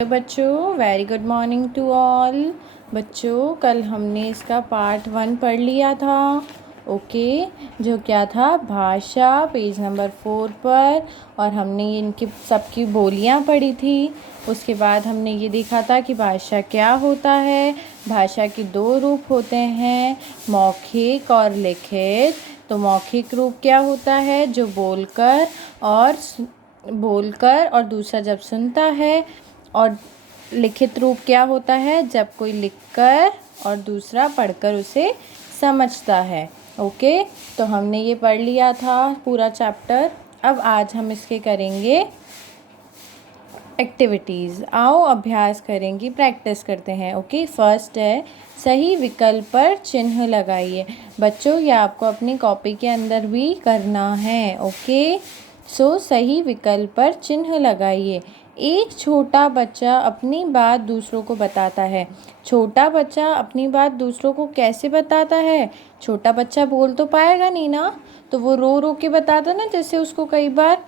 बच्चों very good morning to all. बच्चों कल हमने इसका पार्ट 1 पढ़ लिया था। ओके, जो क्या था भाषा, पेज नंबर 4 पर। और हमने इनकी सबकी बोलियां पढ़ी थी। उसके बाद हमने ये देखा था कि भाषा क्या होता है। भाषा के 2 रूप होते हैं, मौखिक और लिखित। तो मौखिक रूप क्या होता है, जो बोलकर और दूसरा जब सुनता है। और लिखित रूप क्या होता है, जब कोई लिखकर और दूसरा पढ़कर उसे समझता है। ओके, तो हमने ये पढ़ लिया था पूरा चैप्टर। अब आज हम इसके करेंगे एक्टिविटीज़। आओ अभ्यास करेंगे, प्रैक्टिस करते हैं। ओके, फर्स्ट है सही विकल्प पर चिन्ह लगाइए। बच्चों ये आपको अपनी कॉपी के अंदर भी करना है। ओके, सही विकल्प पर चिन्ह लगाइए। एक छोटा बच्चा अपनी बात दूसरों को बताता है। छोटा बच्चा अपनी बात दूसरों को कैसे बताता है? छोटा बच्चा बोल तो पाएगा नहीं ना, तो वो रो रो के बताता ना। जैसे उसको कई बार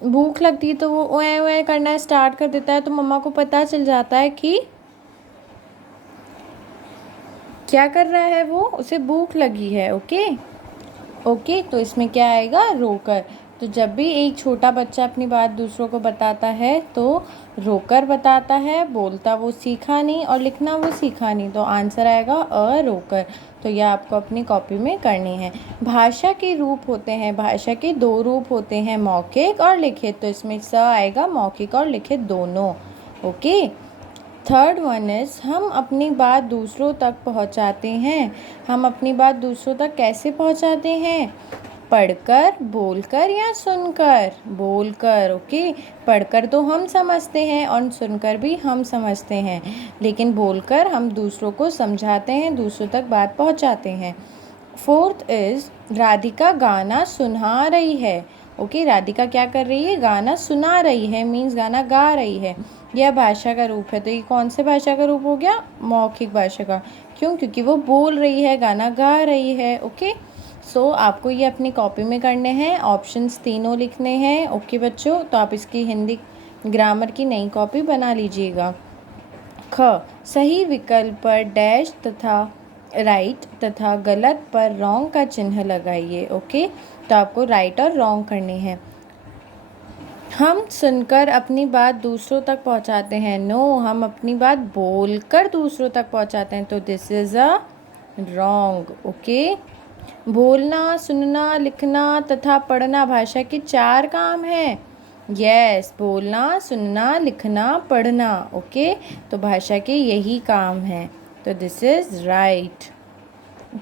भूख लगती है तो वो ओए ओए करना स्टार्ट कर देता है, तो मम्मा को पता चल जाता है कि क्या कर रहा है, वो उसे भूख लगी है। ओके, तो इसमें क्या आएगा, रोकर। तो जब भी एक छोटा बच्चा अपनी बात दूसरों को बताता है तो रोकर बताता है। बोलता वो सीखा नहीं और लिखना वो सीखा नहीं, तो आंसर आएगा रोकर। तो यह आपको अपनी कॉपी में करनी है। भाषा के रूप होते हैं, भाषा के 2 रूप होते हैं, मौखिक और लिखित। तो इसमें आएगा मौखिक और लिखित दोनों। ओके, थर्ड वन इज़ हम अपनी बात दूसरों तक पहुंचाते हैं। हम अपनी बात दूसरों तक कैसे पहुंचाते हैं? पढ़कर, बोलकर या सुनकर? बोलकर। ओके, पढ़कर तो हम समझते हैं और सुनकर भी हम समझते हैं, लेकिन बोलकर हम दूसरों को समझाते हैं, दूसरों तक बात पहुंचाते हैं। फोर्थ इज़ राधिका गाना सुना रही है। ओके, राधिका क्या कर रही है? गाना सुना रही है, मीन्स गाना गा रही है। यह भाषा का रूप है। तो ये कौन से भाषा का रूप हो गया? मौखिक भाषा का। क्यों? क्योंकि वो बोल रही है, गाना गा रही है। ओके, आपको ये अपनी कॉपी में करने हैं, ऑप्शंस तीनों लिखने हैं। ओके बच्चों, तो आप इसकी हिंदी ग्रामर की नई कॉपी बना लीजिएगा। ख सही विकल्प पर डैश तथा राइट तथा गलत पर रॉन्ग का चिन्ह लगाइए। ओके, तो आपको राइट और रॉन्ग करनी है। हम सुनकर अपनी बात दूसरों तक पहुंचाते हैं। नो, हम अपनी बात बोलकर दूसरों तक पहुंचाते हैं, तो this is a wrong. Okay, बोलना, सुनना, लिखना तथा पढ़ना भाषा के 4 काम हैं। यस, बोलना, सुनना, लिखना, पढ़ना। ओके, तो भाषा के यही काम हैं, तो दिस इज़ राइट।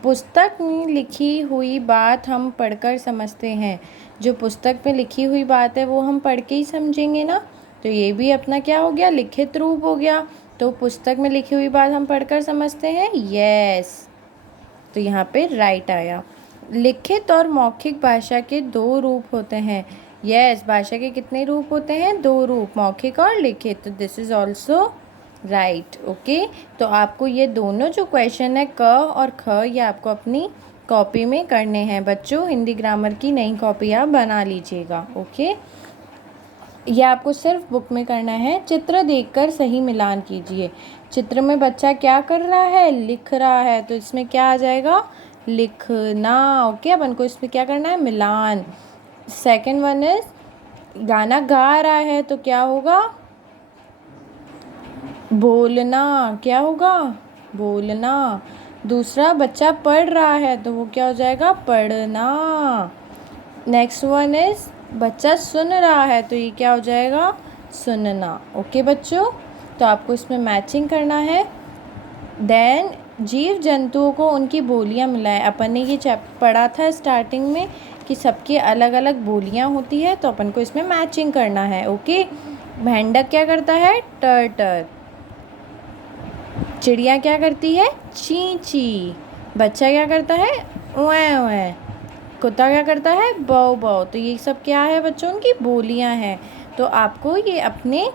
पुस्तक में लिखी हुई बात हम पढ़कर समझते हैं। जो पुस्तक में लिखी हुई बात है वो हम पढ़ के ही समझेंगे ना, तो ये भी अपना क्या हो गया, लिखित रूप हो गया। तो पुस्तक में लिखी हुई बात हम पढ़कर समझते हैं। यस, तो यहाँ पे राइट आया। लिखित और मौखिक भाषा के 2 रूप होते हैं। यस, भाषा के कितने रूप होते हैं? 2 रूप, मौखिक और लिखित। तो this is also right. Okay, तो आपको ये दोनों जो क्वेश्चन है क और ख, ये आपको अपनी कॉपी में करने हैं। बच्चों हिंदी ग्रामर की नई कॉपी आप बना लीजिएगा। ओके, ये आपको सिर्फ बुक में करना है। चित्र देखकर सही मिलान कीजिए। चित्र में बच्चा क्या कर रहा है? लिख रहा है, तो इसमें क्या आ जाएगा? लिखना। ओके, अपन को इसमें क्या करना है? मिलान। सेकंड वन इज गाना गा रहा है, तो क्या होगा? बोलना। क्या होगा? बोलना। दूसरा बच्चा पढ़ रहा है, तो वो क्या हो जाएगा? पढ़ना। नेक्स्ट वन इज बच्चा सुन रहा है, तो ये क्या हो जाएगा? सुनना। ओके बच्चों, तो आपको इसमें मैचिंग करना है। देन जीव जंतुओं को उनकी बोलियां मिलाएं। अपन ने ये पढ़ा था स्टार्टिंग में कि सबकी अलग अलग बोलियां होती है, तो अपन को इसमें मैचिंग करना है। ओके, मेंढक क्या करता है? टर। चिड़िया क्या करती है? ची ची। बच्चा क्या करता है? ओए ओए। कुत्ता क्या करता है? बौ बौ। तो ये सब क्या है बच्चों? उनकी बोलियां हैं। तो आपको ये अपने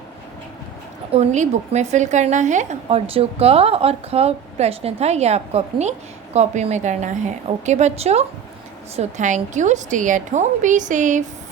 ओनली बुक में फिल करना है, और जो क और ख प्रश्न था ये आपको अपनी कॉपी में करना है। ओके बच्चों, so thank you, stay at home, be safe.